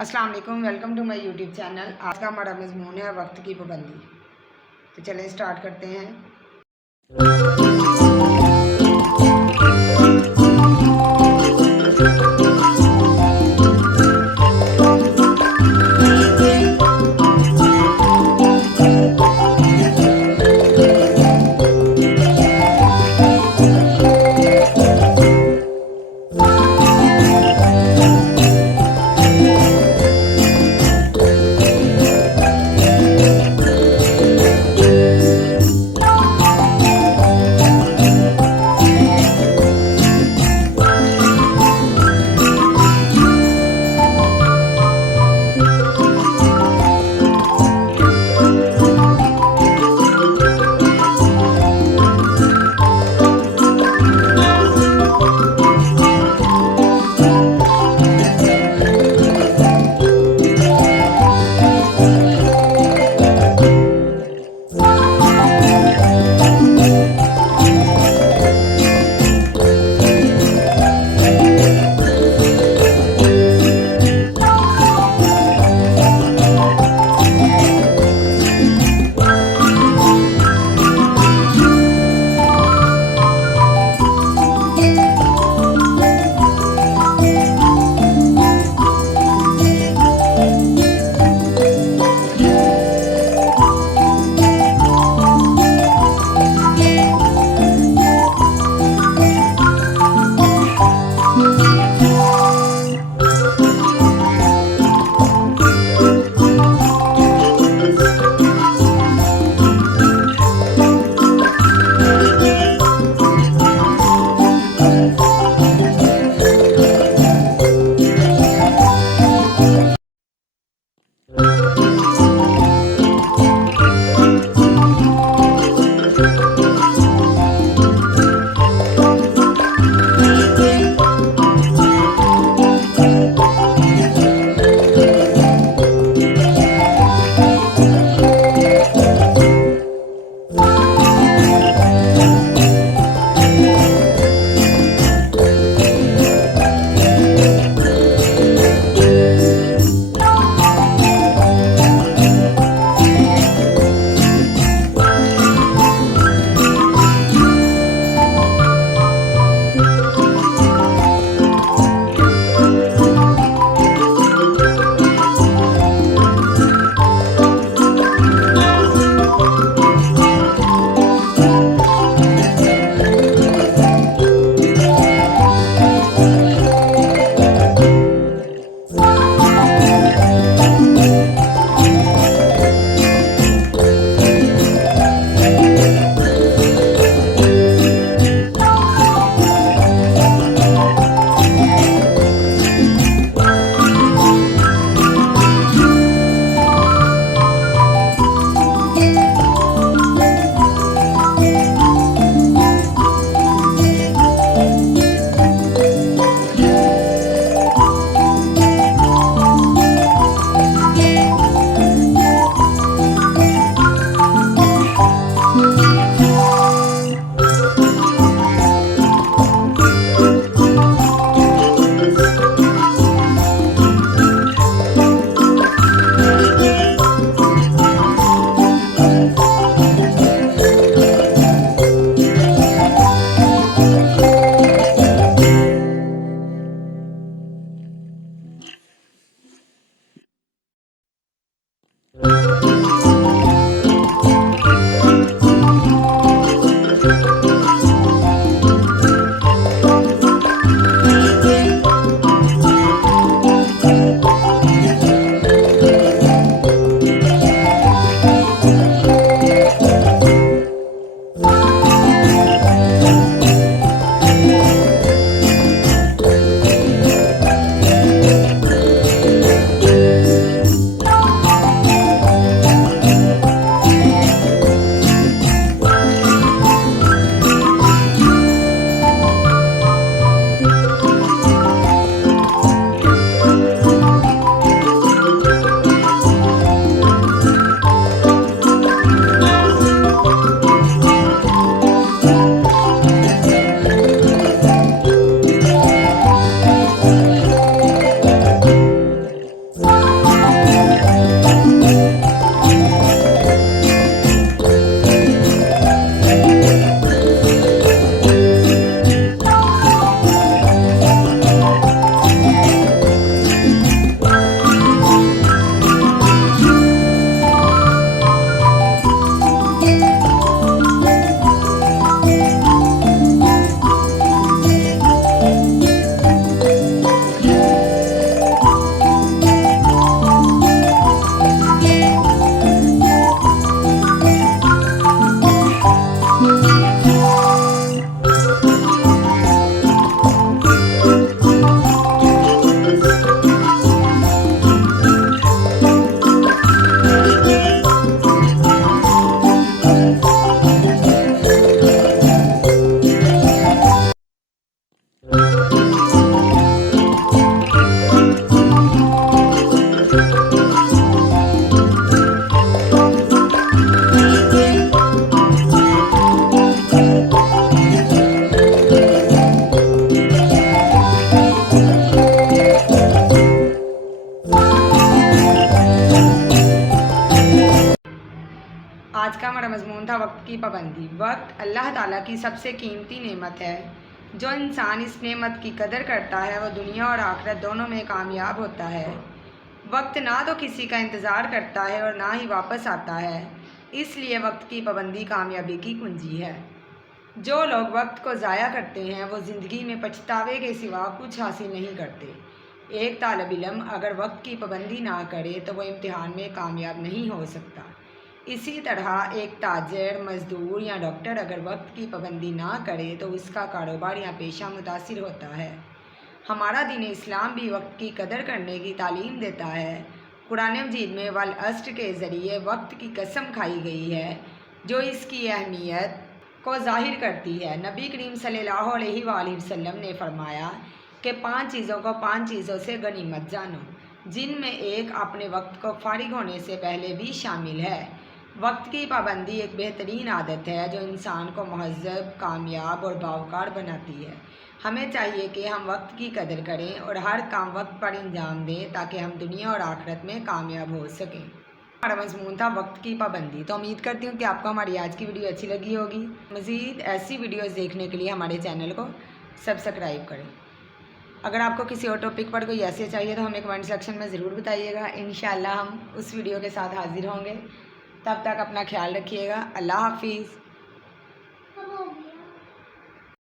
अस्सलाम वालेकुम, welcome to my YouTube channel. आज का हमारा मज़मून है वक्त की पाबंदी। तो चलें स्टार्ट करते हैं। आज का हमारा मजमून था वक्त की पाबंदी। वक्त अल्लाह ताला की सबसे कीमती नेमत है। जो इंसान इस नेमत की कदर करता है वो दुनिया और आखिरत दोनों में कामयाब होता है। वक्त ना तो किसी का इंतज़ार करता है और ना ही वापस आता है, इसलिए वक्त की पाबंदी कामयाबी की कुंजी है। जो लोग वक्त को ज़ाया करते हैं वो ज़िंदगी में पछतावे के सिवा कुछ हासिल नहीं करते। एक तालिब इल्म अगर वक्त की पाबंदी ना करे तो वो इम्तिहान में कामयाब नहीं हो सकता। इसी तरह एक ताजर, मज़दूर या डॉक्टर अगर वक्त की पाबंदी ना करे तो उसका कारोबार या पेशा मुतासिर होता है। हमारा दीन इस्लाम भी वक्त की कदर करने की तालीम देता है। कुरान मजीद में वल अस्र के ज़रिए वक्त की कसम खाई गई है, जो इसकी अहमियत को ज़ाहिर करती है। नबी करीम सल्लल्लाहु अलैहि वसल्लम ने फरमाया कि 5 चीज़ों को 5 चीज़ों से गनीमत जानो, जिनमें एक अपने वक्त को फारिग होने से पहले भी शामिल है। वक्त की पाबंदी एक बेहतरीन आदत है जो इंसान को महज़्ज़ब, कामयाब और बावकार बनाती है। हमें चाहिए कि हम वक्त की कदर करें और हर काम वक्त पर अंजाम दें ताकि हम दुनिया और आखिरत में कामयाब हो सकें। हमारा मज़मून था वक्त की पाबंदी। तो उम्मीद करती हूँ कि आपको हमारी आज की वीडियो अच्छी लगी होगी। मज़ीद ऐसी वीडियोज़ देखने के लिए हमारे चैनल को सब्सक्राइब करें। अगर आपको किसी और टॉपिक पर कोई ऐसे चाहिए तो हमें कमेंट सेक्शन में ज़रूर बताइएगा। इंशाअल्लाह हम उस वीडियो के साथ हाज़िर होंगे। तब तक अपना ख्याल रखिएगा। अल्लाह हाफिज़।